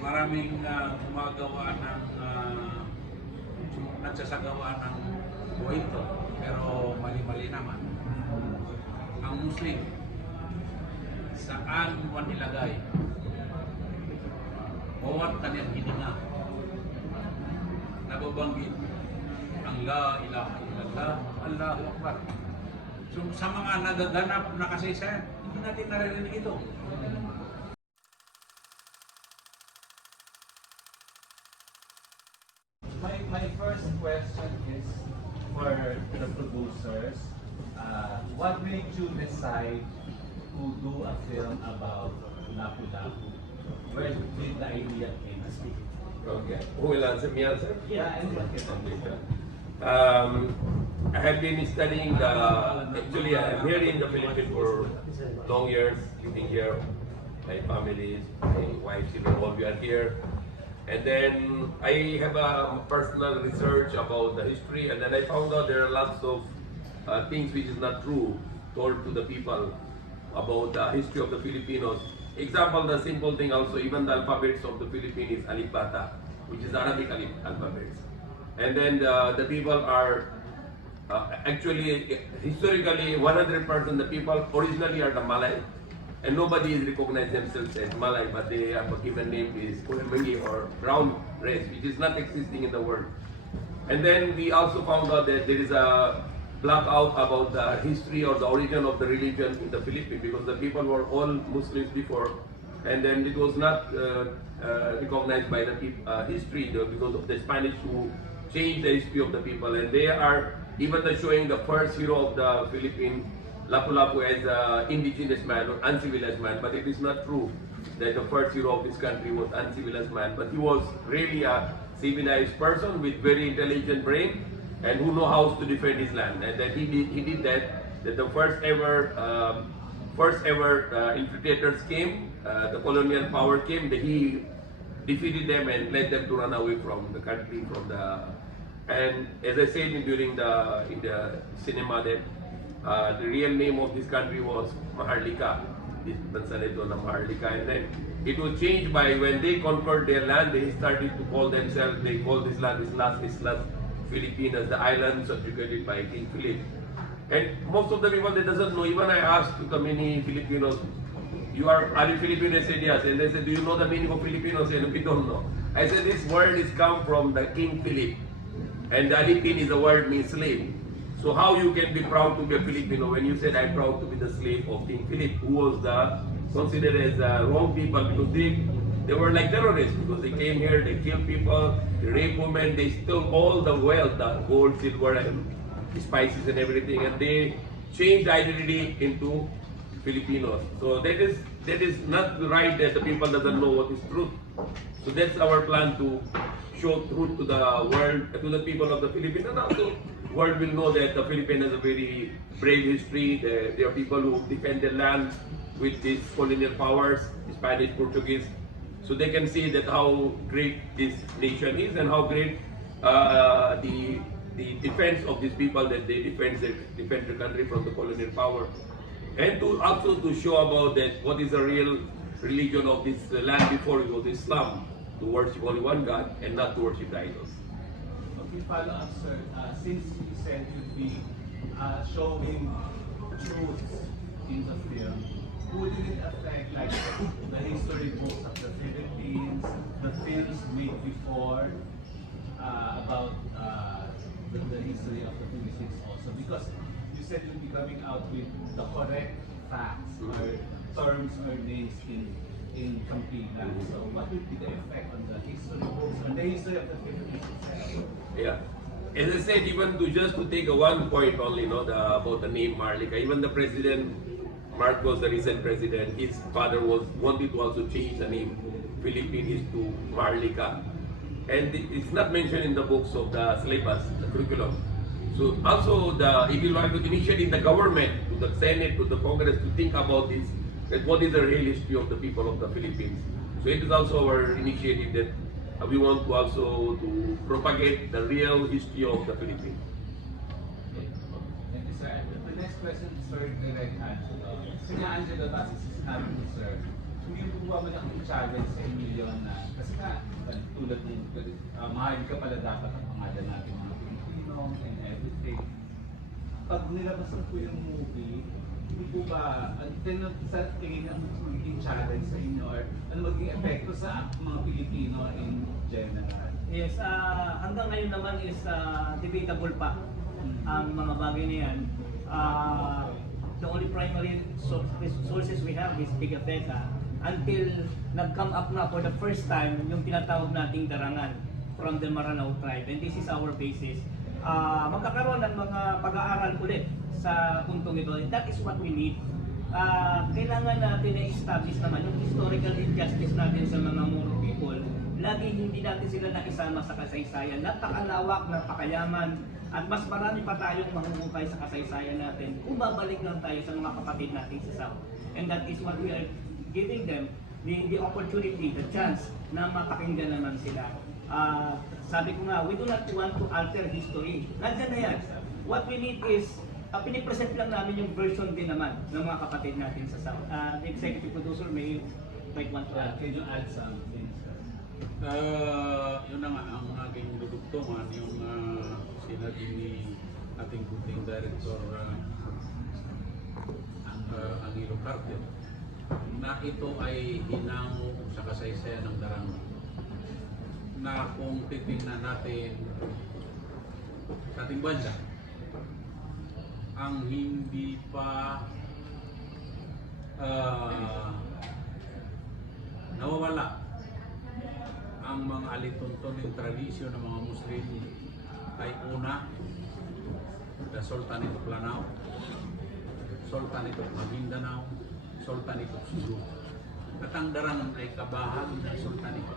maraming gumagawa ng nagsasagawa ng buwito, pero mali-mali naman. Ang Muslim, saan mo nilagay? Bawat kanyang hininga, nababanggit ang La ilaha illallah, Allahu Akbar. So sa mga nagaganap na kasaysayan, hindi natin naririnig ito. My first question is for the producers. What made you decide to do a film about Lapu-Lapu? Where did the idea came from? Okay. Who will answer? Me answer? Yeah, anyone can answer. I have been studying actually I'm here in the Philippines for long years, living here, my family, my wife, children, all we are here. And then I have a personal research about the history, and then I found out there are lots of things which is not true told to the people about the history of the Filipinos. Example, the simple thing also, even the alphabets of the Philippines is alipbata, which is Arabic alphabets. And then the people are actually, historically, 100% the people originally are the Malay, and nobody is recognized themselves as Malay, but they have a given name is Kulimangi or brown race, which is not existing in the world. And then we also found out that there is a blackout about the history or the origin of the religion in the Philippines, because the people were all Muslims before, and then it was not recognized by the history because of the Spanish who changed the history of the people, and they are even showing the first hero of the Philippines, Lapu-Lapu, as an indigenous man or uncivilized man, but it is not true that the first hero of this country was uncivilized man, but he was really a civilized person with very intelligent brain and who know how to defend his land, and that he did that the first ever infiltrators came, the colonial power came, that he defeated them and led them to run away from the country, and as I said during in the cinema, that the real name of this country was Maharlika, this Bansaneto na Maharlika, and then it was changed by when they conquered their land, they started to call themselves, they called this land Islas Filipinas, the island subjugated by King Philip. And most of the people that doesn't know, even I asked to many Filipinos, are you Filipino? I said yes, and they said, do you know the meaning of Filipino? I said, we don't know. I said, this word is come from the King Philip, and the Alipin is a word means slave. So how you can be proud to be a Filipino when you said I'm proud to be the slave of King Philip, who was considered as wrong people, because they were like terrorists, because they came here, they killed people, they raped women, they stole all the wealth, the gold, silver, and spices and everything, and they changed identity into Filipinos. So that is not right that the people doesn't know what is truth. So that's our plan, to show truth to the world, to the people of the Philippines, and also world will know that the Philippines has a very brave history. There are people who defend the land with these colonial powers, Spanish, Portuguese, so they can see that how great this nation is and how great the defense of these people, that they defend the country from the colonial power, and to also to show about that what is the real religion of this land before it was Islam, to worship only one God and not to worship the idols. Okay, follow up, sir. Since you said you'd be showing truths in the film, wouldn't it affect like the history books of the Philippines, the films made before about the history of the Philippines also? Because you said you'd be coming out with the correct facts or terms or names in Kampilan. So what would be the effect on the history books, on the history of the Philippines itself? Yeah. As I said, even just to take a one point only, about the name Maharlika, even the president, Marcos, the recent president, his father wanted to also change the name Philippines to Maharlika. And it's not mentioned in the books of the syllabus, the curriculum. So also if you want to initiate in the government, to the Senate, to the Congress, to think about this, that what is the real history of the people of the Philippines. So it is also our initiative that we want to also to propagate the real history of the Philippines. Thank you, sir. The next question is for Direct Angelo. Sina Angelo, base sa sinabi mo, sir, hindi po ba man akong challenge sa Emilio na, kasi tulad din, mahalin ka pala dapat ang pangalan natin mga Pilipino and everything. Pag nilabas na po yung movie, hindi po ba, sa tingin ang magiging challenge sa inyo or ano magiging epekto sa mga Pilipino in general? Yes, hanggang ngayon naman is debatable pa ang mga bagay na yan. The only primary sources we have is Big Ateca until nag-come up na for the first time yung tinatawag nating darangan from the Maranao tribe, and this is our basis. Magkakaroon ng mga pag-aaral ulit sa puntong ito, and that is what we need. Kailangan natin na-establish naman yung historical injustice natin sa mga Moro people. Lagi hindi natin sila nakisama sa kasaysayan. Napakalawak, napakayaman, at mas marami pa tayong mahuhukay sa kasaysayan natin kung babalik lang tayo sa mga kapatid natin sa South. And that is what we are giving them, the opportunity, the chance na mapakinggan naman sila. Sabi ko nga, we do not want to alter history. Nandiyan na yan. What we need is, pinipresent lang namin yung version din naman ng mga kapatid natin sa South. The executive producer may want to add. Can you add something, sir? Yun na nga, ang aking dudugtungan, yung sinabi ni ating puting director Angelo Carter, na ito ay hinango sa kasaysayan ng Darangan, na kung titingnan natin sa ating bansa, ang hindi pa nawawala ang mga alitunton ng tradisyon ng mga Muslim ay una, the Sultanate of Lanao, Sultanate of Maguindanao, Sultanate of Sulu. At ang Darangan ay kabahagi ng Sultanate.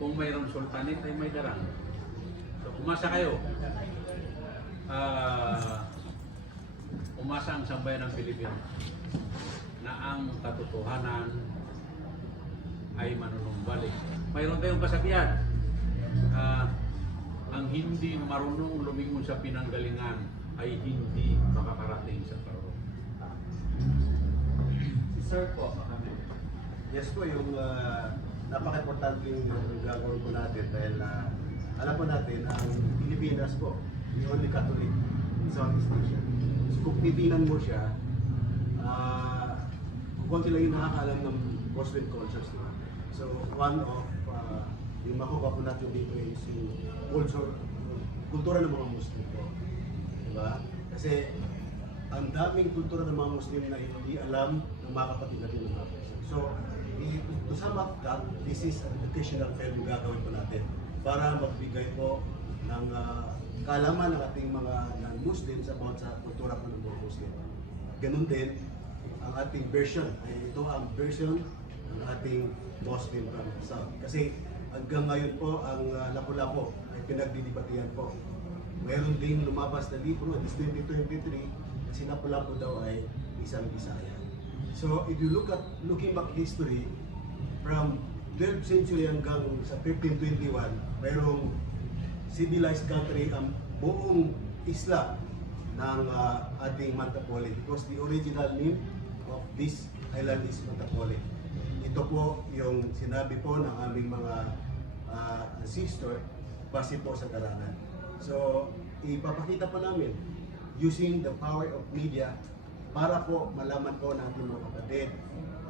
Kung mayroong Sultanate ay may Darangan. So umasa kayo, umasa ang sambayan ng Pilipinas na ang katotohanan ay manunumbalik. Mayroon tayong kasabihan, ang hindi marunong lumingon sa pinanggalingan ay hindi makakarating sa karunungan. Si Sir po, kami. Yes po, yung napaka-importante yung gagawin po natin dahil alam po natin ang Pilipinas po, the only Catholic in Southeast Asia. So kung titinan mo siya, kung sila yung nakakaalam ng Muslim cultures, diba? So one of yung makuha po natin dito is yung kultura ng mga Muslim po. Diba? Kasi ang daming kultura ng mga Muslim na hindi alam ng mga kapatid natin ng mga Muslim. So, to sum up that, this is an educational film yung gagawin po natin para magbigay po ng kaalaman ng ating mga non-Muslims about sa kultura po ng mga Muslim. Ganun din, ang ating version, ay ito ang version ng ating Muslim from the South. Kasi hanggang ngayon po, ang Lapu-Lapu ay pinagdidibatihan po. Mayroon ding lumabas na libro, this 2023, kasi Lapu-Lapu daw ay isang Bisaya. So if you looking back history, from 12th century hanggang sa 1521, mayroong civilized country ang buong isla ng ating Mantapoli because the original name of this island is Mantapoli. Ito po yung sinabi po ng aming mga ancestor base po sa Darangan. So ipapakita po namin using the power of media para po malaman po natin mga kapatid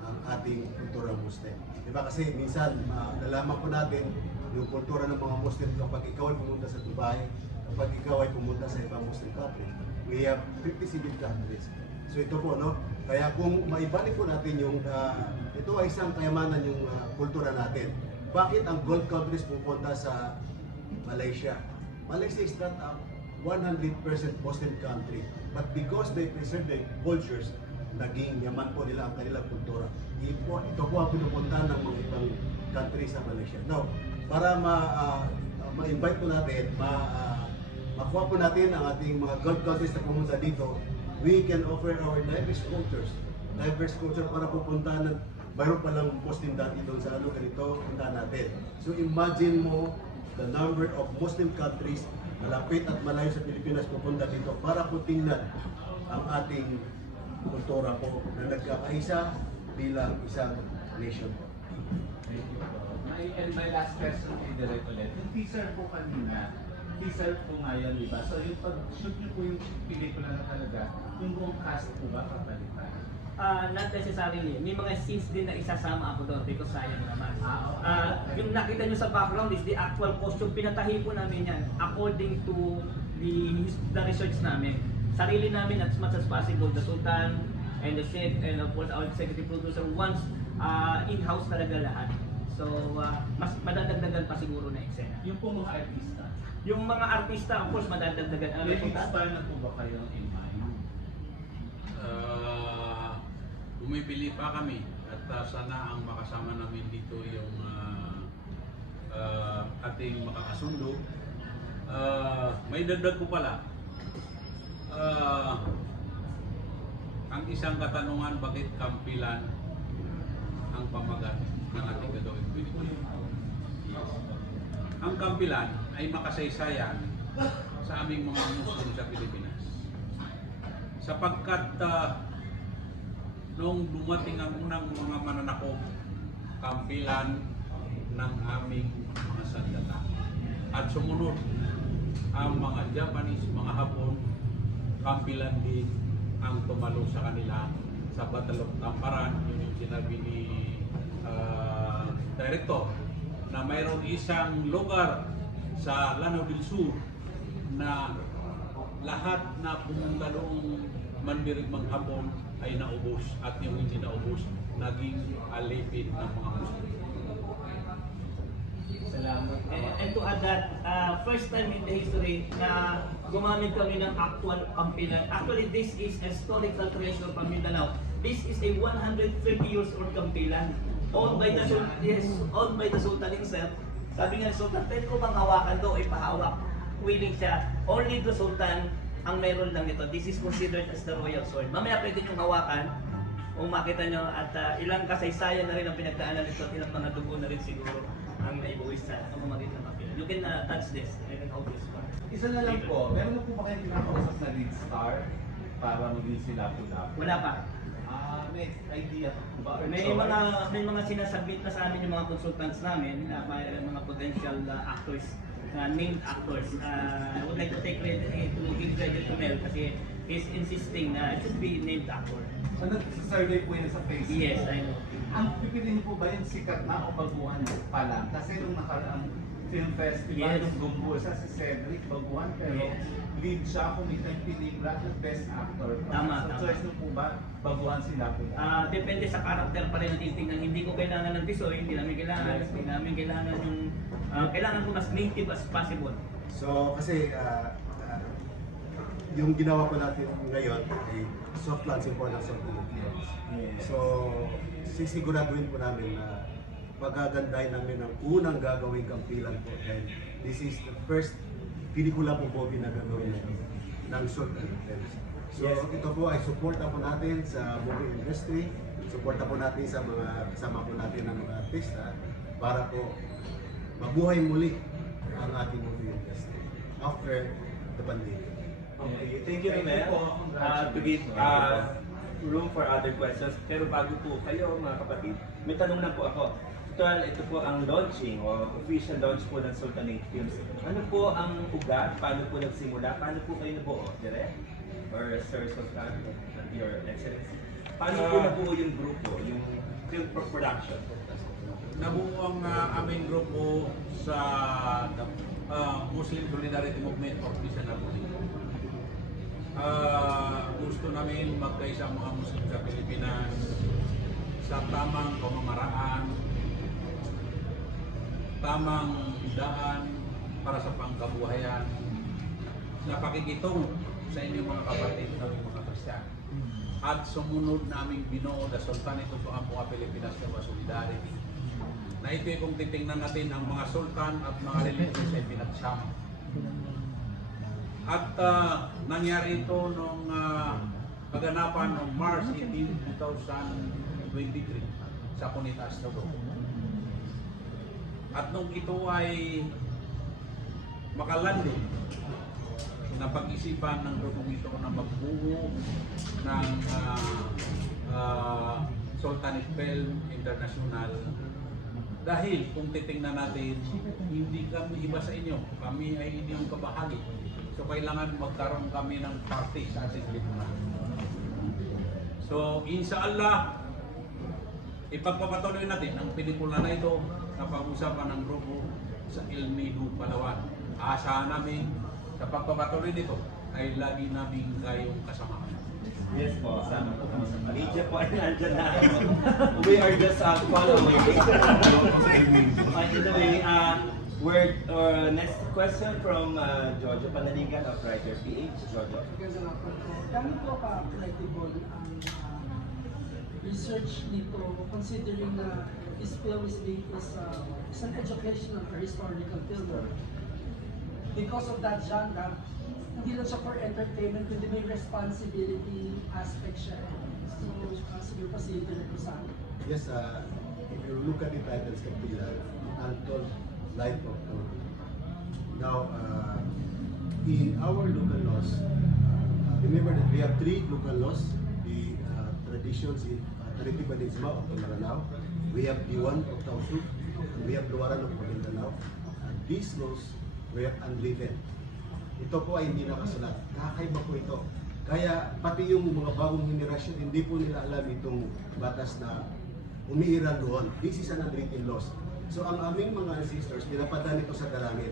ang ating kultura Muslim. Diba kasi minsan nalaman po natin yung kultura ng mga Muslim kapag ikaw ay pumunta sa Dubai, kapag ikaw ay pumunta sa ibang Muslim country. We have 57 countries. So ito po, no? Kaya kung maibalik po natin yung, ito ay isang kayamanan yung kultura natin. Bakit ang Gulf countries pupunta sa Malaysia? Malaysia is not a 100% Muslim country. But because they preserve their cultures, naging yaman po nila ang kanilang kultura. Ito po ang pinupuntahan ng mga ibang country sa Malaysia. Now, para ma-invite po natin, makuha po natin ang ating mga Gulf countries na pumunta dito, we can offer our diverse cultures. Diverse culture para pupuntahan ng mayroon palang Muslim dati doon sa ano ganito, puntahan natin. So imagine mo the number of Muslim countries malapit at malayo sa Pilipinas pupunta dito para po tingnan ang ating kultura po na nagkakaisa bilang isang nation po. Thank you po. And my last question kay Direk ulit. Yung teaser po kanina, teaser po ngayon, di ba? So yung pag-shoot niyo po yung pelikula na talaga, yung buong cast po ba papalitan? Not necessarily. May mga scenes din na isasama ako doon because sayang naman. Yung nakita nyo sa background is the actual costume. Pinatahi po namin yan according to the research namin. Sarili namin as much as possible, the Sultan and the chef and of course our executive producer wants in-house talaga lahat. So mas madadagdagan pa siguro na eksena. Yung po mga artista. Yung mga artista of course madadagdagan. May star na po ba kayo in mind? Bumibili pa kami at sana ang makasama namin dito yung ating makakasundo. May dagdag ko pala. Ang isang katanungan, bakit Kampilan ang pamagat ng ating gagawing pelikula? Ang Kampilan ay makasaysayan sa aming mga Muslim sa Pilipinas. Sapagkat nung dumating ang unang mga mananakop, Kampilan ng aming mga sandata. At sumunod ang mga Japanese, mga Hapon, Kampilan din ang tumalo sa kanila sa Battle of Tamparan. Yun yung sinabi ni Director na mayroon isang lugar sa Lanao del Sur na lahat na pumunta doong mandirigmang Hapon ay naubos at yung hindi naubos naging alipin ng mga Muslim. Salamat. And to add that, first time in the history na gumamit kami ng actual Kampilan. Actually, this is a historical creation from Mindanao. This is a 130 years old Kampilan. Owned by the Sultan, yes, owned by the Sultan himself. Sabi nga, Sultan, pwede ko bang hawakan to? Ipahawak. Willing siya. Only the Sultan ang meron lang nito. This is considered as the royal sword. Mamaya pwede niyong hawakan. Kung makita nyo at ilang kasaysayan na rin ang pinagdaanan nito at ilang mga dugo na rin siguro ang naibuwis sa pamamagitan ng Kampilan. You can touch this. I can hold this one. Isa na lang po, meron na po ba kayong pinakausap na lead star para maging sila po na? Wala pa. May idea po ba? May mga sinasabit na sa amin yung mga consultants namin, may mga potential actors, named actors. I would like to take credit to give credit to Mel kasi he's insisting na it should be named actor. So nag-survey po yun sa Facebook? Yes, I know. Ang pipiliin po ba yung sikat na o baguhan pa lang? Kasi nung nakaraang film festival, Yes. nung gumbusa si Cedric Baguhan, pero Yes. lead siya, kumita yung pelikula at best actor. Tama, So tama. choice nyo po ba, baguhan sila po? Depende sa karakter pa rin ang titingnan. Hindi ko kailangan ng bisoy, hindi namin kailangan yung kailangan ko mas native as possible. So kasi yung ginawa ko natin ngayon ay soft launching po ng soft films. So sisiguraduhin po namin na magagandahin namin ang unang gagawing Kampilan po. And this is the first pelikula po movie na gagawin ng short films. So ito po ay suporta po natin sa movie industry, suporta po natin sa mga kasama po natin ng mga artista para po mabuhay muli ang ating movie industry after the pandemic. Okay, thank you, Thank you Mel. po. To give room for other questions. Pero bago po kayo, mga kapatid, may tanong lang po ako. Total, ito po ang launching o official launch po ng Sultanate Films. Ano po ang ugat? Paano po nagsimula? Paano po kayo nabuo? Direct? Or Sir Sultan? Your Excellency? Paano po nabuo yung grupo, yung film production? Nabuo ang aming grupo sa Muslim Solidarity Movement for Peace and Harmony. Gusto namin magkaisa ang mga Muslim sa Pilipinas sa tamang pamamaraan, tamang daan para sa pangkabuhayan, na pakikitong sa inyong mga kapatid ng mga Kristiyano. At sumunod naming binuo the Sultanate of mga Pilipinas na Solidarity. Na ito kung titingnan natin ang mga sultan at mga religions ay pinagsama. At nangyari ito nung kaganapan noong March 18, 2023 sa Cunitas Togo. At nung ito ay makalandi, na pag-isipan ng grupong ito na magbuo ng Sultanate Film International, Dahil kung titingnan natin, hindi kami iba sa inyo. Kami ay inyong kabahagi. So kailangan magkaroon kami ng party sa ating lipunan. So inshallah, ipagpapatuloy natin ang pelikula na ito sa pag-usapan ng grupo sa El Nido, Palawan. Asahan namin sa pagpapatuloy nito ay lagi namin kayong kasama. Yes po, sana po kami sa media po ay nandyan na. We are just following. By the way, next question from Jojo Panaligan of Writer PH. Jojo. Magandang hapon po. Gano'n po ka-credible ang research nito considering na this film is an educational or historical film. Because of that genre, hindi lang siya for entertainment, kundi may responsibility aspect siya. So, siguro pa sa internet ko sa akin. Yes, if you look at the titles Kapila, Untold Life of Tony. Now, in our local laws, remember that we have 3 local laws, the traditions in Trinity Balisma of Maranao, we have Diwan of Tausug, and we have Luaran of Maguindanao. And these laws were unwritten. Ito po ay hindi nakasulat. Kakaiba po ito. Kaya pati yung mga bagong henerasyon, hindi po nila alam itong batas na umiiral doon. This is an unwritten laws. So ang aming mga ancestors, pinapadaan ito sa dalangin.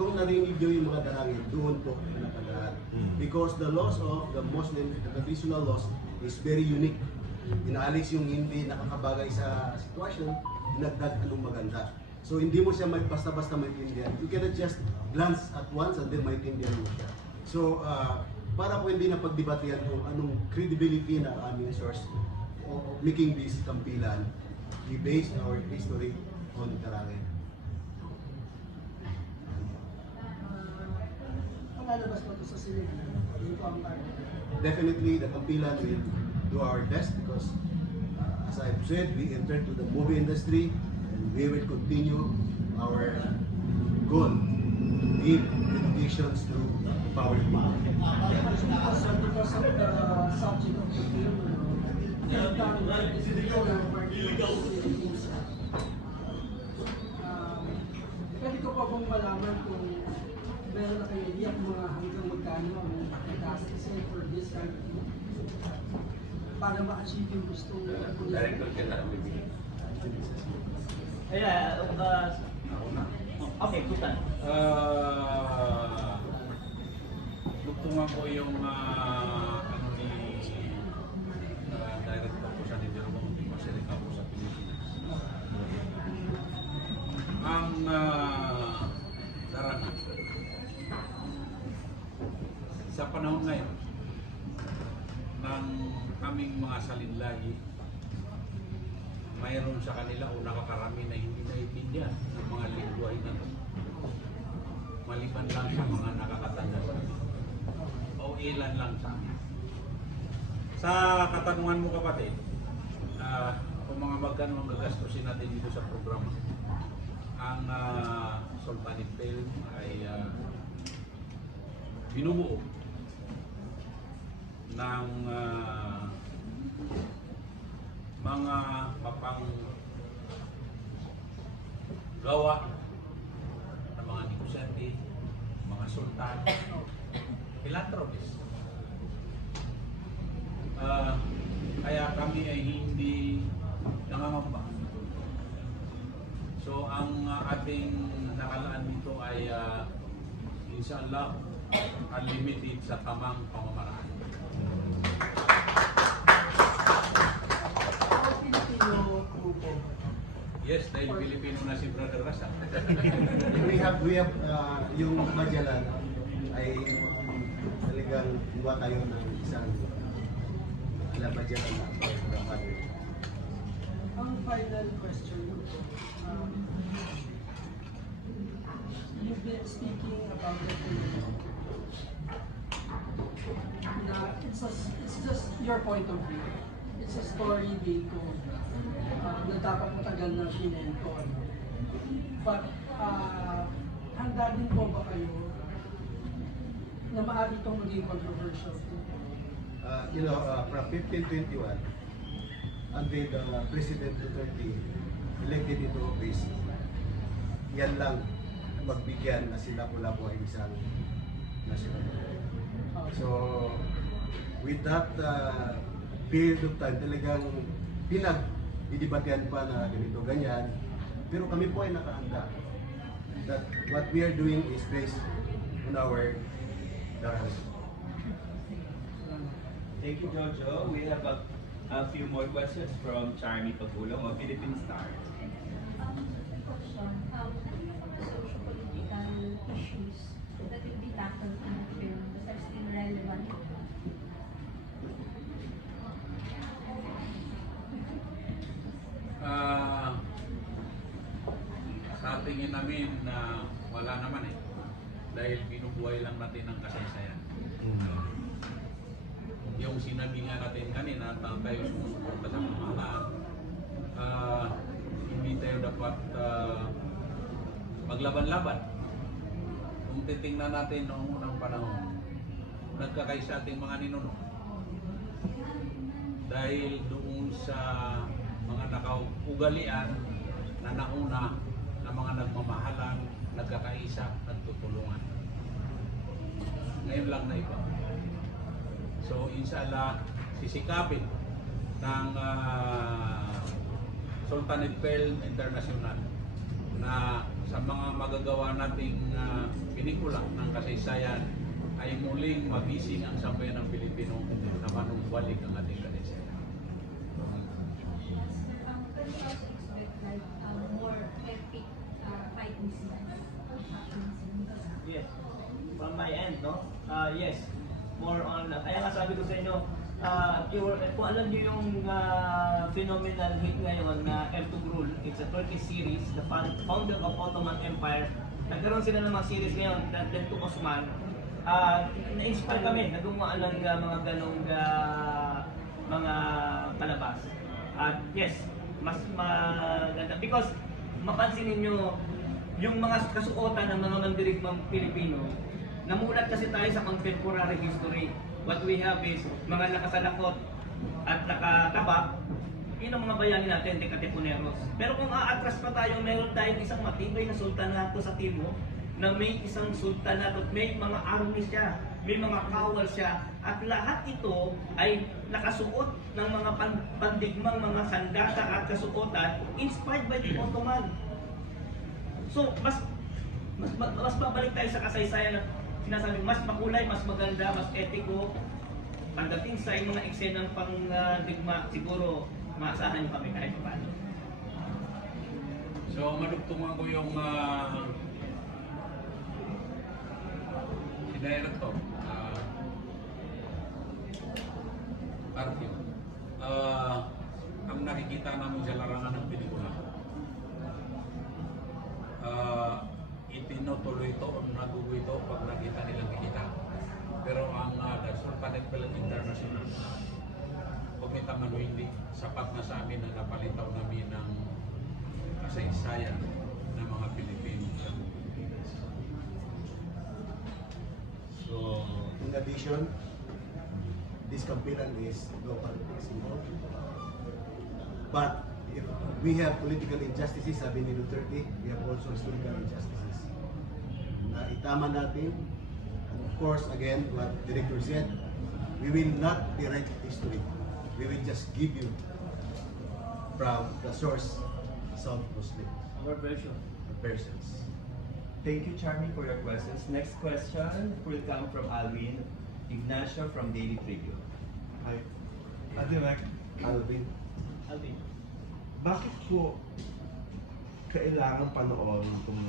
Kung narinig nyo yung mga dalangin, doon po pinapadaan. Because the laws of the Muslim, the traditional laws, is very unique. Inaalis yung hindi nakakabagay sa sitwasyon, dinagdag anong maganda. So hindi mo siya may basta-basta maintindihan. You cannot just glance at once and then maintindihan mo siya. So para po hindi na pagdebatehan kung anong credibility na aming source of making this tampilan, we base our history on Darangin. Lalabas po ito sa cinema. Hindi po ang target. Definitely the tampilan will do our best because as I've said, we entered to the movie industry and we will continue our goal to give educations through power of mind. Because of the subject of the film, pwede ko pa bang malaman kung meron na kayo iyak mga hanggang magkano ang gastos for this kind of film para ma-achieve yung gustong Director ka na, maybe. Okay, kutan. Tugtungan ko yung ano ni director ko sa Nidirmo, di masalita ko sa Pilipinas. Ang Darangin sa panahon ngayon ng kaming mga salinlagi, mayroon sa kanila o nakakarami na hindi naiintindihan ng mga lingwahe na ito. Maliban lang sa mga nakakatanda sa amin. O ilan lang sa amin. Sa katanungan mo kapatid, kung mga magkano ang gagastusin natin dito sa programa, ang Sultanic Film ay binubuo ng mga mapanggawa ng mga negosyante, mga sultan, philanthropist. Kaya kami ay hindi nangangamba. So ang ating nakalaan dito ay inshallah unlimited sa tamang pamamaraan. Filipino grupo. Yes, dahil Pilipino na si Brother Rasa. we have yung Magellan ay talagang gawa tayo ng isang Magellan na pagkakas. Ang final question ko, you've been speaking about the film. Na it's just your point of view. It's a story being told na dapat matagal na pinento. But handa din po ba kayo na maaari itong maging controversial? From 1521 until President Duterte elected into office, yan lang magbigyan na sila po ay isang national. So, with that period of time, talagang pinag-didebatean pa na ganito, ganyan. Pero kami po ay nakahanda. That what we are doing is based on our darahas. Thank you, Jojo. We have a few more questions from Charmy Pagulong of Philippine Star. Question, how socio-political issues that will be tackled in the film that are still relevant? Sa tingin namin na wala naman eh. Dahil binubuhay lang natin ang kasaysayan. Yung sinabi nga natin kanina, tayo sumusuporta sa pamahalaan, hindi tayo dapat maglaban-laban. Kung titingnan natin noong unang panahon, nagkakaisa ating mga ninuno. Dahil doon sa mga nakaugalian na nauna na mga nagmamahalan, nagkakaisa, nagtutulungan. Ngayon lang na iba. So inshallah, sisikapin ng Sultanate Film International na sa mga magagawa nating pelikula ng kasaysayan ay muling magising ang sambayan ng Pilipino na manumbalik ang ating kasaysayan. Can you also expect like more epic fighting scenes? Yes. From my end, no? Yes. More on, kaya nga sabi ko sa inyo, kung alam niyo yung phenomenal hit ngayon na Ertugrul Rule, it's a Turkish series, the founder of Ottoman Empire. Nagkaroon sila ng mga series ngayon, that then to Osman. Na-inspire kami na gumawa ng mga ganong mga palabas. At yes, mas maganda. Because mapansin ninyo, yung mga kasuotan ng mga mandirigmang Pilipino, namulat kasi tayo sa contemporary history. What we have is mga nakasalakot at nakataba, yun ang mga bayani natin, de Katipuneros. Pero kung aatras pa tayo, meron tayong isang matibay na sultanato sa Timor, na may isang sultanato, may mga army siya, may mga kawal siya, at lahat ito ay nakasuot ng mga pandigmang mga sandata at kasuotan inspired by the Ottoman. So, mas babalik tayo sa kasaysayan at sinasabi, mas makulay, mas maganda, mas etiko. Pagdating sa mga eksenang pang-digma, siguro maasahan nyo kami kahit paano. So madugtungan ko yung director, Arthur. Ang nakikita namin sa larangan ng pelikula, itinutuloy ito, nagugo ito pag nakita nilang nakita. Pero ang the Sultanate Film International, kumita man o hindi, sapat na sa amin na napalitaw namin ng kasaysayan ng mga Pilipino. So, In addition, this kampilan is no politics involved. But if we have political injustices, sabi ni Duterte, we have also historical injustices. Na itama natin, and of course, again, what the director said, we will not rewrite history. We will just give you from the source, South Muslim Our version. versions. Thank you, Charmy, for your questions. Next question will come from Alvin Ignacio from Daily Tribune. Hi. Direct, Alvin, Alvin. bakit po kailangan panoorin itong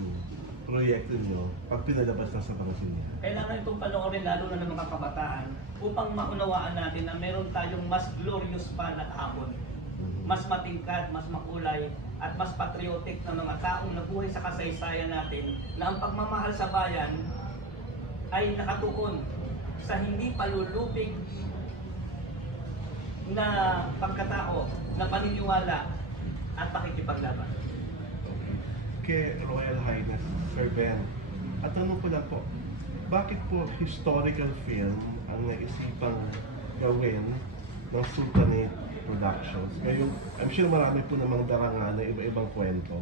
proyekto nyo pag pinalabas na sa Pangasinan? Kailangan itong panoorin lalo na ng mga kabataan upang maunawaan natin na meron tayong mas glorious pa na kahapon. Mas matingkad, mas makulay, at mas patriotic na mga taong nabuhay sa kasaysayan natin na ang pagmamahal sa bayan ay nakatuon sa hindi palulubig na pagkatao, na paniniwala at pakikipaglaban. Kay Royal Highness Sir Ben, at tanong ko lang po, bakit po historical film ang naisipang gawin ng Sultanate Productions. Ngayon, I'm sure marami po namang darangan na iba-ibang kwento.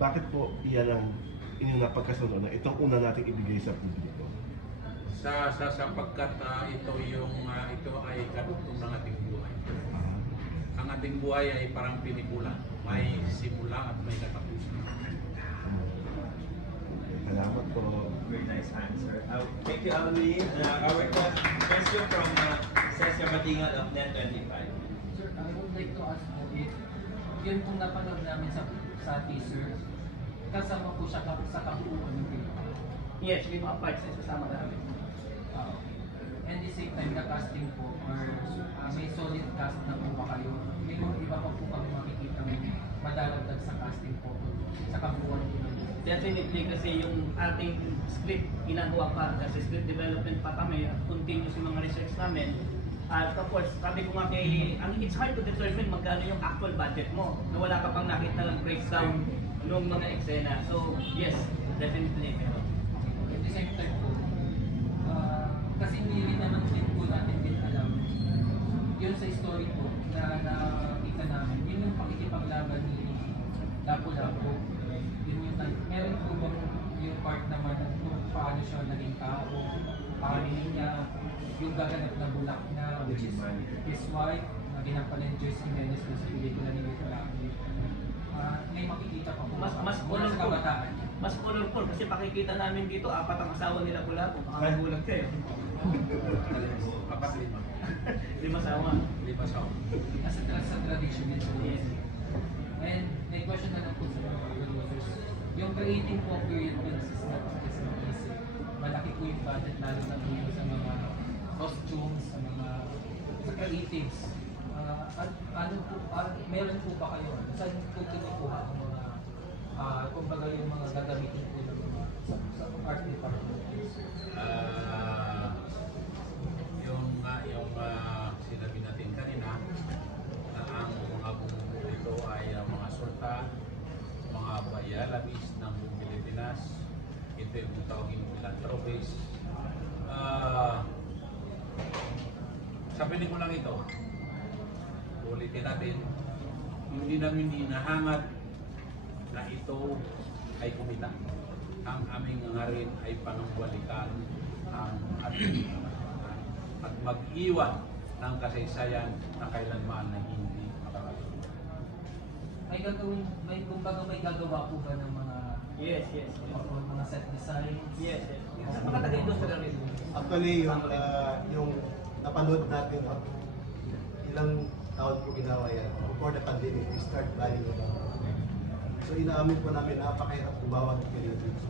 Bakit po iyan ang inyong napagkasunod na itong una nating ibigay sa publiko? Sapagkat ito ay kadugtong ng ating buhay. Ang ating buhay ay parang pelikula. May simula at may katapusan. Salamat po. Very nice answer. Thank you, Ali. Our question from Cesar Matingal of Net25. Sir, I would like to ask po if yun pong napanood namin sa teaser, kasama po siya sa kabuuan ng film. Yes, may mga parts na sasama namin. And the same time, the casting po, or may solid cast na po ba kayo? May mga iba pa po kami makikita madalagdag sa casting po, sa kabuuan po ng film. Definitely kasi yung ating script ginagawa pa, kasi script development pa kami, continuous yung mga research namin. At of course, sabi ko nga it's hard to determine magkano yung actual budget mo na wala ka pang nakita ng breakdown ng mga eksena. So yes, definitely meron. At the same time po, kasi hindi rin naman din po natin din alam yun sa story po na nakita namin, yun yung pakikipaglaban ni Lapu-Lapu. Meron po bang yung part naman kung paano siya naging tao, family niya, yung gaganap na bulak na, which is his wife, na ginampalan Joyce Jimenez sa pelikula ni Lapu-Lapu. May makikita pa po. Mas mula sa colorful. kabataan. Mas colorful kasi pakikita namin dito, 4 ang asawa nila Lapu-Lapu. Baka magulang kayo. 5 asawa. 5 asawa. Sa tradition din sa yes. And may question na lang po sa mga producers. Yung creating po period films is not easy. Malaki po yung budget lalo na po yung sa mga costumes, sa creatives. Meron po ba kayo? Saan po kinukuha ang mga kumbaga yung mga gagamitin po ng mga sa art department? Yung sinabi natin kanina na ang mga bumubuo ito ay mga sultan, mga bayalabis ng buong Pilipinas. Ito yung tawagin philanthropist. Sa pelikulang ito, ulitin natin, hindi namin hinahangad na ito ay kumita. Ang aming ngarin ay panunggalikan ang ating kapatiran at mag-iwan ng kasaysayan na kailanman na hindi makakalimutan. May kumbaga may gagawa po ba ng mga Yes. mga set designs? Yes. Sa mga taga-industriya rin. Actually, yung napanood natin, ilang taon po ginawa yan. Before the pandemic, we start planning about it. So inaamin po namin, napakahirap gumawa ng Philippines.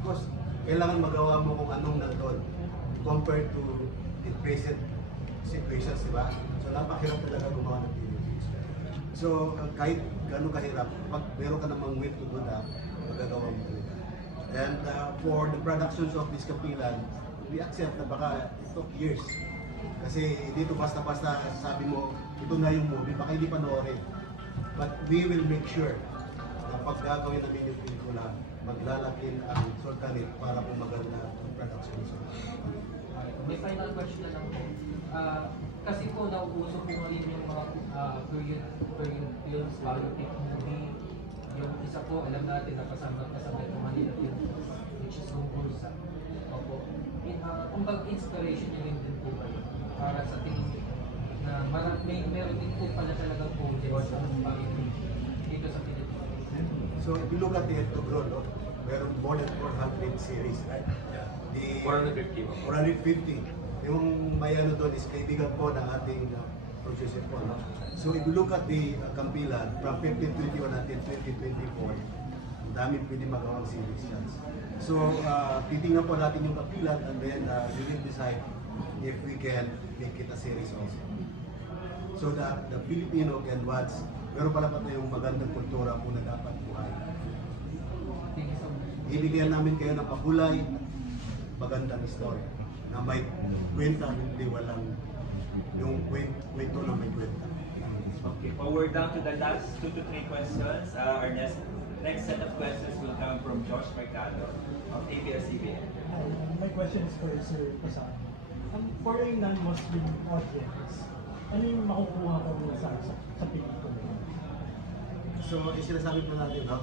Because kailangan magawa mo kung anong nandun compared to the present situations, di ba? So napakahirap talaga gumawa ng Philippines. So kahit gano'ng kahirap, pag meron ka namang will to do that, magagawa mo talaga. And for the productions of this Kapilan, we accept na baka it took years. Kasi dito basta-basta sabi mo, ito na yung movie, baka hindi panoorin. But we will make sure na pag gagawin namin yung pelikula, maglalakin ang Sultanate para po maganda ang production. May final question na lang po. Kasi po nauuso po ngayon yung mga period films, biopic movie. Yung isa po, alam natin, napasama sa Metro Manila Film, which is Hungursa. Opo. Kung inspiration nyo rin din po kayo para sa tingin na meron din po pala talagang audience ng biopic dito sa Pilipinas. So if you look at it overall, no, meron more than 400 series, right? The 450. 450. Yung may ano doon is kaibigan po ng ating producer po. No? So if you look at the Kampilan, from 1521 until 2024, ang dami pwede magawang series yan. So titingnan po natin yung Kampilan and then we will decide if we can make it a series also. So that the Filipino can watch, meron pala pa tayong magandang kultura po na dapat buhay. Thank you so much. Ibigyan namin kayo ng pakulay, magandang story na may kwenta, hindi walang yung kwento na may kwenta. Okay, well, we're down to the last 2 to 3 questions. Our next set of questions will come from Josh Mercado of ABS-CBN. My question is for Sir Pasano. For a non-Muslim audience, Ano yung makukuha ko sa pelikula? So, yung sinasabi po natin, no?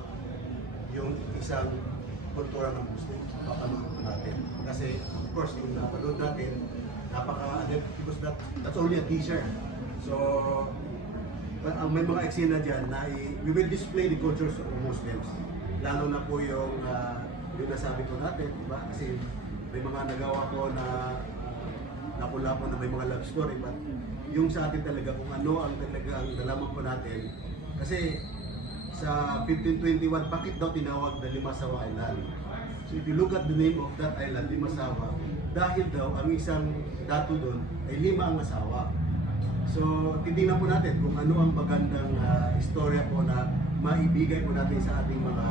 Yung isang kultura ng Muslim, papanood po natin. Kasi, of course, yung napanood natin, because that's only a teaser. So, may mga eksena dyan na we will display the cultures of Muslims. Lalo na po yung nasabi ko natin, diba? Kasi may mga nagawa ko na napula po na may mga love story, but yung sa atin talaga kung ano ang talaga ang nalaman po natin. Kasi sa 1521, bakit daw tinawag na Limasawa Island? So if you look at the name of that island, Limasawa, dahil daw ang isang dato doon ay 5 ang asawa. So titingnan po natin kung ano ang magandang istorya po na maibigay po natin sa ating mga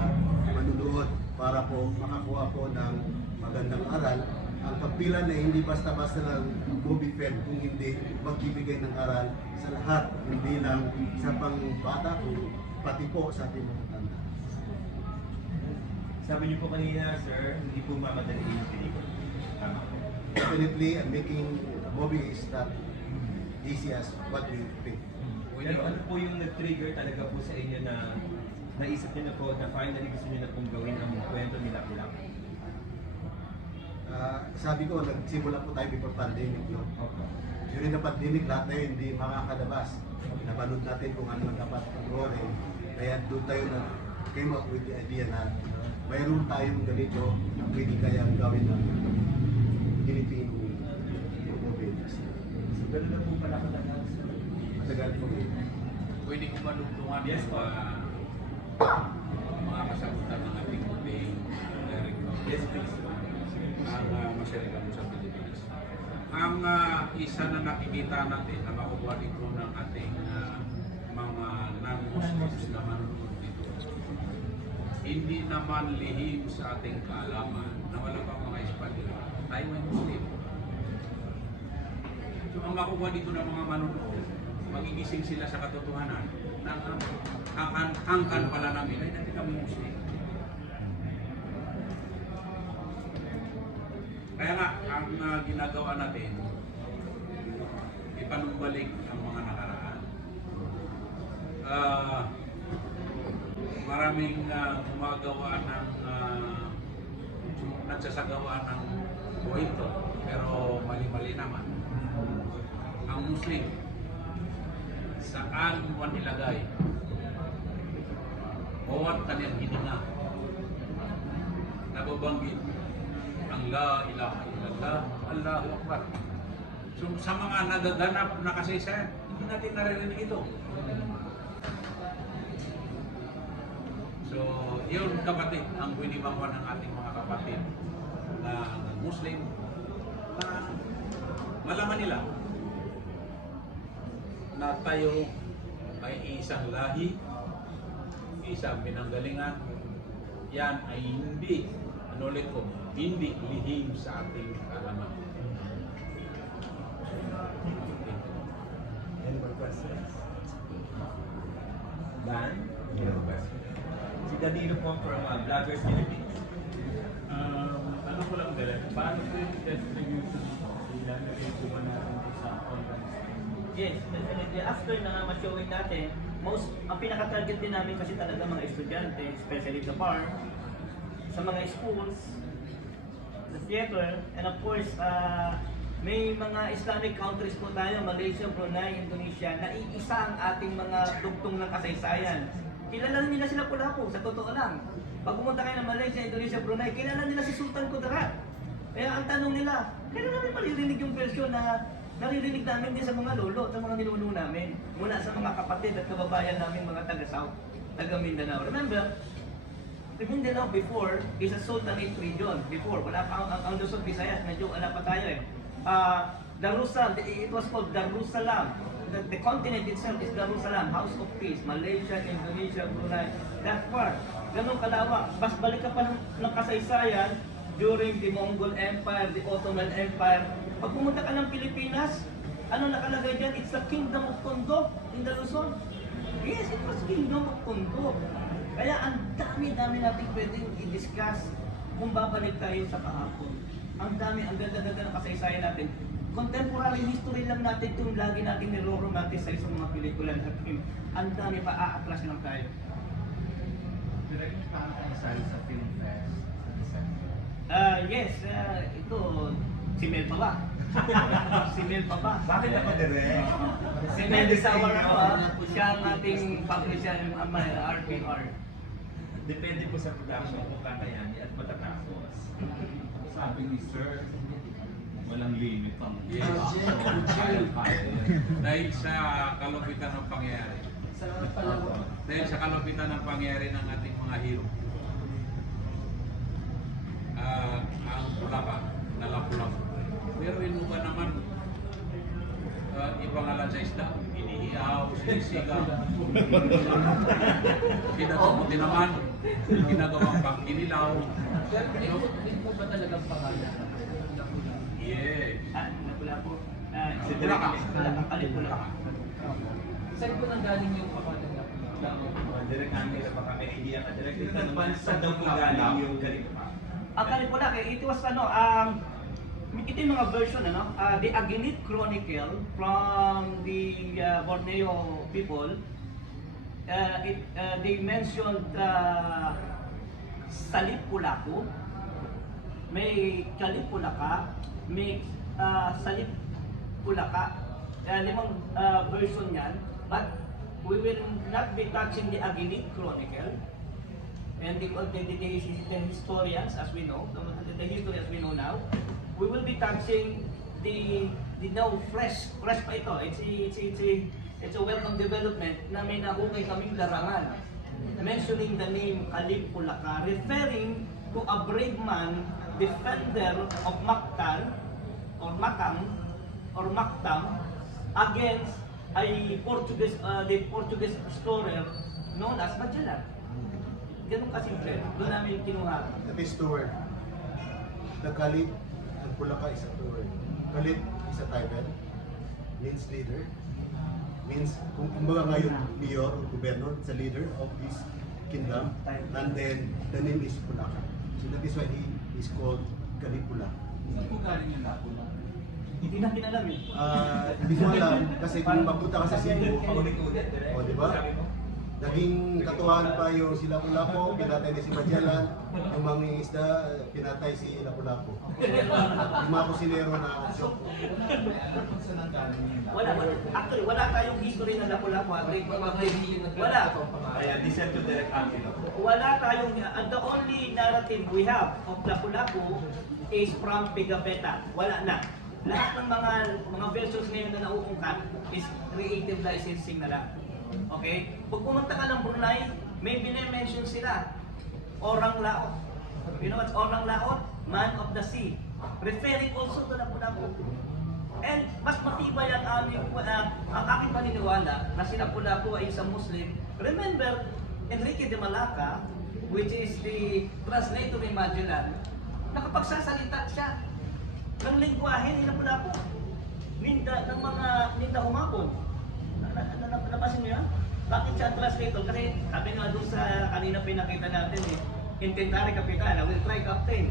manunood para po makakuha po ng magandang aral. Ang pagpila na hindi basta-basta lang movie film, kung hindi magbibigay ng aral sa lahat, hindi lang sa pangbata, pati po sa ating mga tanda. Sabi niyo po kanina, sir, hindi po mamadali yung pelikula. Tama. Definitely, making a movie is not easy as what we think. Pero ano po yung nag-trigger talaga po sa inyo na naisip niyo na po na finally gusto niyo na pong gawin ang kwento nila Kulak? Sabi ko, nagsimula po tayo before pandemic, no? Okay. During the pandemic, lahat tayo hindi makakalabas. Napanood natin kung ano dapat panoorin. Kaya doon tayo na came up with the idea na mayroon tayong ganito na pwede kayang gawin ng Filipino movie. So, gano'n na po pala katagal, sir. Matagal po. Pwede ko malugtungan Yes, yung mga kasagutan ng ating muting director. Yes, please. Ang masarili mo sa Pilipinas. Ang isa na nakikita natin na makukuha dito ng ating mga non-Muslims na manonood dito, hindi naman lihim sa ating kaalaman na wala pang mga Espanyol. Tayo ay Muslim. So ang makukuha dito ng mga manonood, magigising sila sa katotohanan na ang angkan pala namin ay natin kami Muslim. Kaya nga, ang ginagawa natin, ipanumbalik ang mga nakaraan. Maraming gumagawa ng nagsasagawa ng kwento, pero mali-mali naman. Ang Muslim, saan mo nilagay? Bawat kanyang hininga, nababanggit ang La ilaha illallah, Allahu Akbar. So sa mga nagaganap na kasaysayan, hindi natin naririnig ito. So yun kapatid, ang pwede makuha ng ating mga kapatid na Muslim na malaman nila na tayo ay isang lahi, isang pinanggalingan. Yan ay hindi, ano ulit ko, hindi lihim sa ating kaalaman. Any more questions? Dan? Si Danilo po from Vloggers Philippines. Ano ko lang din, paano po yung distribution ilalagay po ba natin sa online stream? Yes, definitely. After na ma-showing natin, ang pinaka-target din namin kasi talaga mga estudyante, especially the farm, sa mga schools, the theater, and of course, may mga Islamic countries po tayo, Malaysia, Brunei, Indonesia, na iisa ang ating mga tugtong ng kasaysayan. Kilala nila sila Pulaku, sa totoo lang. Pag pumunta kayo ng Malaysia, Indonesia, Brunei, kilala nila si Sultan Kudarat. Kaya ang tanong nila, kailan namin maririnig yung version na naririnig namin din sa mga lolo at sa mga ninuno namin mula sa mga kapatid at kababayan namin mga taga-South, taga-Mindanao. Remember, the Mindanao before is a Sultanate region. Before, wala pa ang Luzon, Visayas, medyo wala pa tayo eh. Darussalam, it was called Darussalam. The continent itself is Darussalam, House of Peace, Malaysia, Indonesia, Brunei, that part. Ganun kalawak. Bas balik ka pa ng kasaysayan during the Mongol Empire, the Ottoman Empire. Pag pumunta ka ng Pilipinas, ano nakalagay dyan? It's the Kingdom of Tondo in the Luzon. Yes, it was Kingdom of Tondo. Kaya ang dami-dami natin pwedeng i-discuss kung babalik tayo sa kahapon. Ang dami, ang ganda-ganda ng kasaysayan natin. contemporary history lang natin itong lagi natin niro-romanticize sa mga pelikula natin. Ang dami pa, aatras lang tayo. Direct plano kayo sa Film Fest sa December. Yes, ito, si Mel pa ba? Si Mel pa ba? Bakit ako direct? Si Mel Disawar siya ang ating publisher, ang RPR. Depende po sa production kung kakayanin at matatapos. Sabi ni Sir, walang limit ang Yes. Dahil sa kalupitan ng pangyayari. Dahil sa kalupitan ng pangyayari ng ating mga hero. Ang pulaka, nalapulang. Pero inuba naman, ibang alam sa isda, inihiyaw, sinisigaw. Kinatubuti naman, ginagawang pang kinilaw. Pero din po ba talagang pangalan? Yes. Wala po. Si Direk. Alipula. Saan po nanggaling yung pangalan na? Direct namin na baka may idea ka direct dito naman sa daw po galing yung ganito pa. Ang Kalipulak, it was ito yung mga version, the Aginit Chronicle from the Borneo people. They mentioned Salipulaku, may Kalipulaka, may Salipulaka, limang version yan. But we will not be touching the Aginit Chronicle. And the historians, as we know, the history as we know now, we will be touching the now fresh pa ito. It's a welcome development na may nahukay kaming larangan mentioning the name Kalipulaka, referring to a brave man, defender of Mactan or Mactam against a the Portuguese explorer known as Magellan. Ganun kasimple. Doon namin kinuha. That is two word. The Kalip and Pulaka is a two word. Kalip is a title, means leader, means kung kumbaga ngayon mayor o governor, it's a leader of this kingdom, and then the name is Pulaka. So that is why he is called Kalipulaka. Saan po galing yung Lapula? Hindi natin alam eh. Hindi ko alam kasi kung mapunta ka sa Cebu, Paulit-ulit direct. o di ba? Sabi mo? Naging katuwaan pa yung si Lapu-Lapu, pinatay ni si Magellan, yung mga isda, pinatay si Lapu-Lapu. Yung mga kusinero na joke. Kung saan ang galing yung Lapula? Wala. Actually, wala tayong history ng Lapu-Lapu. Wala. Kaya listen to direct Angelo. Wala tayong, the only narrative we have of Lapu-Lapu is from Pigafetta. Wala na. Lahat ng mga versions ngayon na nauungkat is creative licensing na lang. Okay? Pag pumunta ka ng Brunei, may bine-mention sila. Orang Laot. You know what's Orang Laot? Man of the sea. Referring also to Lapu-Lapu. And mas matibay ang aking paniniwala na si Lapu-Lapu ay isang Muslim. Remember, Enrique de Malacca, which is the translator ni Magellan, nakapagsasalita siya ng lingwahe ni Lapu-Lapu. Ng mga Ninda Humapon. Napasin niyo yan? Bakit siya translator? Kasi sabi nga doon sa kanina pinakita natin intentare kapitana, will try captain.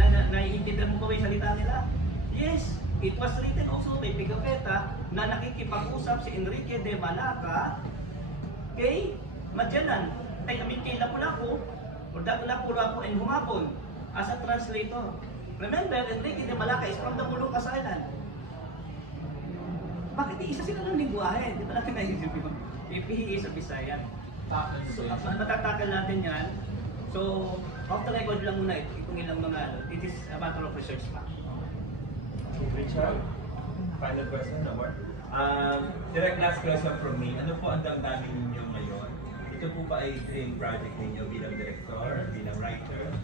Naiintindihan mo ba yung salita nila? Yes, it was written also by Pigafetta na nakikipag-usap si Enrique de Malacca kay Magellan. Ay kay Lapu-Lapu or Lapu-Lapu and Humapon as a translator. Remember, Enrique de Malacca is from the Moluccas Island. Bakit isa sila ng lingwahe? Di ba natin naisip yun? If he is a Visayan. So, matatakal natin yan. So, off the record lang muna itong ilang mga it is a matter of research pa. Richard, final question number. Direct last question from me. Ano po ang damdamin ninyo ngayon? Ito po ba ay dream project ninyo bilang director, bilang writer,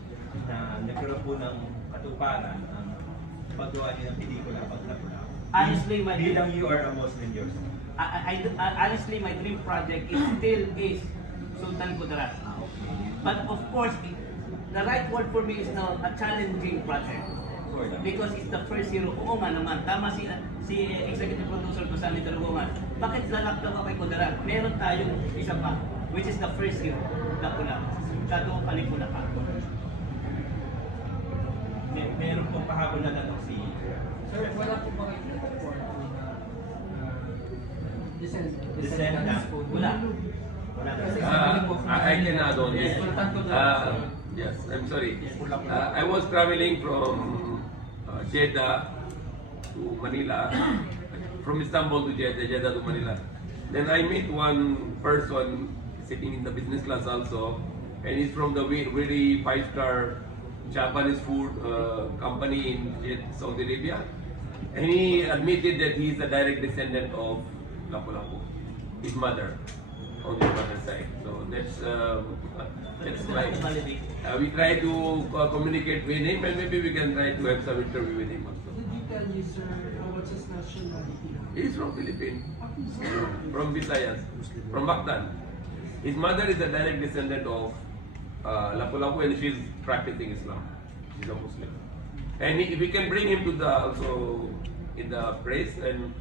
na nagkaroon po ng katuparan ang paggawa niyo ng pelikula pag Lapu-Lapu? Honestly, my bilang you are a Muslim yourself. honestly, my dream project is Sultan Kudarat. But of course, the right word for me is now a challenging project. Because it's the first hero. Oo nga naman, tama si executive producer ko sa Nitaragongan. Bakit lalakdaw ako kay Kudarat? Meron tayong isa pa, which is the first hero, Lapu-Lapu. Kato Kalipulaka. Meron po kung pahabol na natin si Sir, wala po ba kayo report Descendants po? Wala. Wala na. Kasi I can add on this. Sultan ko lang. Yes, I'm sorry. I was traveling from Jeddah to Manila, from Istanbul to Jeddah, Jeddah to Manila. Then I met one person sitting in the business class also, and he's from the very five-star Japanese food company in Saudi Arabia. And he admitted that he's a direct descendant of Lapu-Lapu, his mother, on his mother's side. So that's right. We try to communicate with him, and maybe we can try to have some interview with him also. Did he tell you, sir, what's his nationality? He's from Philippines, from Visayas, from Mactan. His mother is a direct descendant of Lapu-Lapu, and she's practicing Islam. She's a Muslim. And if we can bring him to the also in the press, and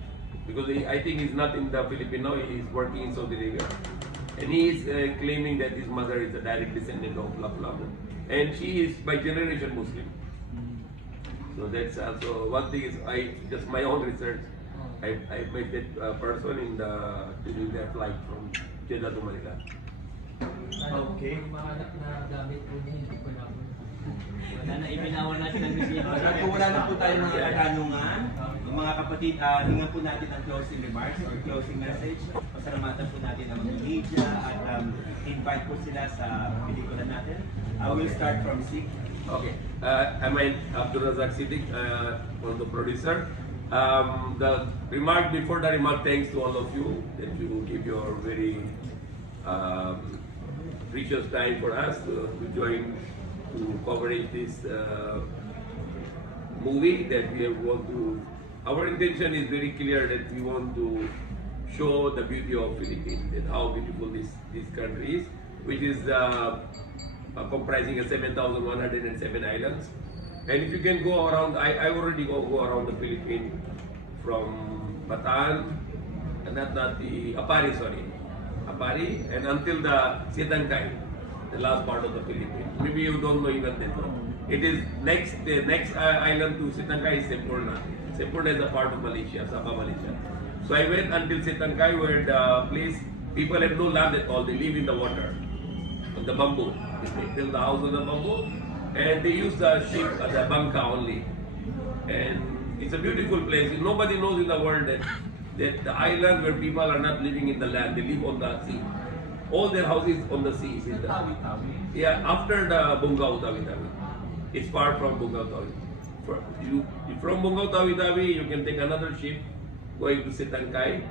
because I think he's not in the Filipino, he's working in Saudi Arabia, and he is claiming that his mother is a direct descendant of Lapu-Lapu, and she is by generation Muslim. So that's also one thing is just my own research. I met that person in to do their flight from Jeddah to Manila. Okay. Yung mga anak na gamit po niya, hindi ko na po. Wala na, ibinawan natin ang bisita. Kung wala na po tayong mga katanungan, mga kapatid, hingan po natin ang closing remarks or closing message. Pasalamatan po natin ang mga media at invite po sila sa pelikula natin. We'll start from Sig. Okay, I'm Abdul Razak Siddiq, one of the producer. The remark before the remark, thanks to all of you that you give your very precious time for us to join to coverage this movie that we want to. Our intention is very clear that we want to show the beauty of Philippines and how beautiful this country is, which is comprising of 7,107 islands. And if you can go around, I already go around the Philippines from Bataan, and not the Apari, and until the Sitangkai, the last part of the Philippines. Maybe you don't know even that. It is the next island to Sitangkai is Sempurna. Sempurna is a part of Malaysia, Sabah, Malaysia. So I went until Sitangkai, where the place people have no land at all. They live in the water, on the bamboo. They build the house on the bamboo, and they use the ship as a bangka only. And it's a beautiful place. Nobody knows in the world that the island where people are not living in the land, they live on the sea. All their houses on the sea. Yeah, after the Bungaw Tawi-Tawi. It's far from Bungaw Tawi. From Bungaw Tawi-Tawi, you can take another ship going to Sitangkai.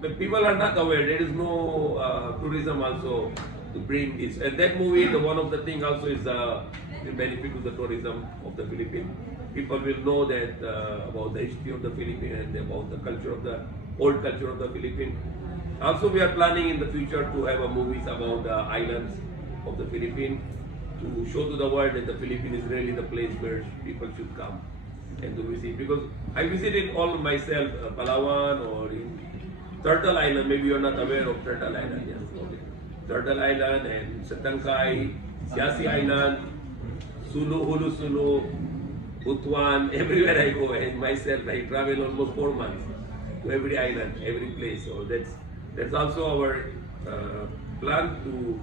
But people are not aware. There is no tourism also to bring this. And that movie, one of the things also is the benefit to the tourism of the Philippines. People will know that about the history of the Philippines and about the culture of the old culture of the Philippines. Also, we are planning in the future to have a movies about the islands of the Philippines to show to the world that the Philippines is really the place where people should come and to visit. Because I visited all myself, Palawan or in Turtle Island. Maybe you are not aware of Turtle Island. Yes, okay. Turtle Island and Sitangkai, Siasi Island, Sulu, Hulu Sulu, Butuan, everywhere I go, and myself I travel almost 4 months to every island, every place. So that's also our plan to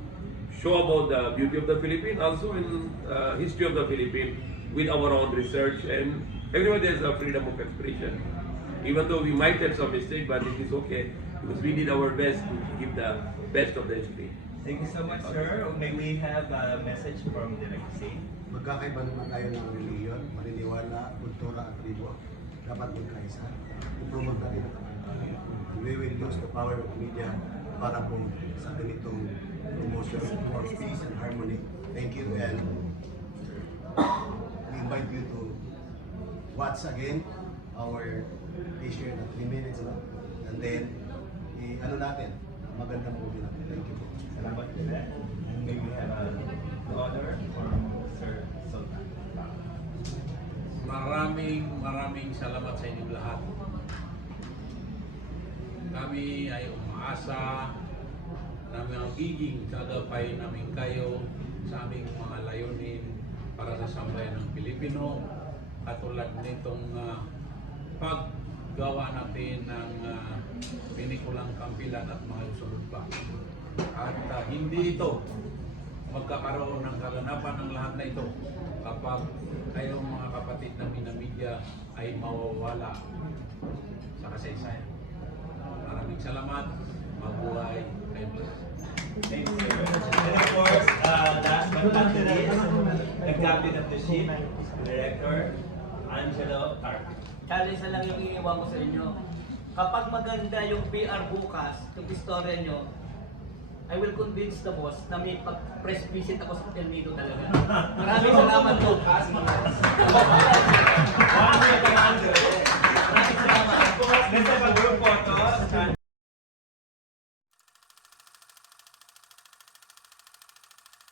show about the beauty of the Philippines, also in history of the Philippines with our own research, and everybody has a freedom of expression. Even though we might have some mistake, but it is okay because we did our best to give the best of the history. Thank you so much, sir. May we have a message from Direct Singh? Magkakaiba naman tayo ng reliyon, maniniwala, kultura at tribo. Dapat magkaisa. I-promote natin ang kapatid. We will use the power of media para po sa ganitong promotion for peace and harmony. Thank you, and we invite you to watch again our t-shirt at 3 minutes, no? And then, natin, magandang movie natin. Thank you po. Salamat po. May we have an order from Sir Sultan. Maraming salamat sa inyong lahat. Kami ay umaasa na magiging kagapay namin kayo sa aming mga layunin para sa sambayan ng Pilipino katulad nitong paggawa natin ng pinikulang Kampilan at mga susunod pa. At hindi ito magkakaroon ng kaganapan ng lahat na ito kapag kayong mga kapatid namin na media ay mawawala sa kasaysayan. Maraming salamat. Mabuhay kayo. Thank you, sir. And of course, last but not the least, the captain of the ship, Director Angelo Carpio. Challenge na lang yung iiwan ko sa inyo. Kapag maganda yung PR bukas, yung istorya nyo, I will convince the boss na may pag-press visit ako sa hotel dito talaga. Maraming salamat po.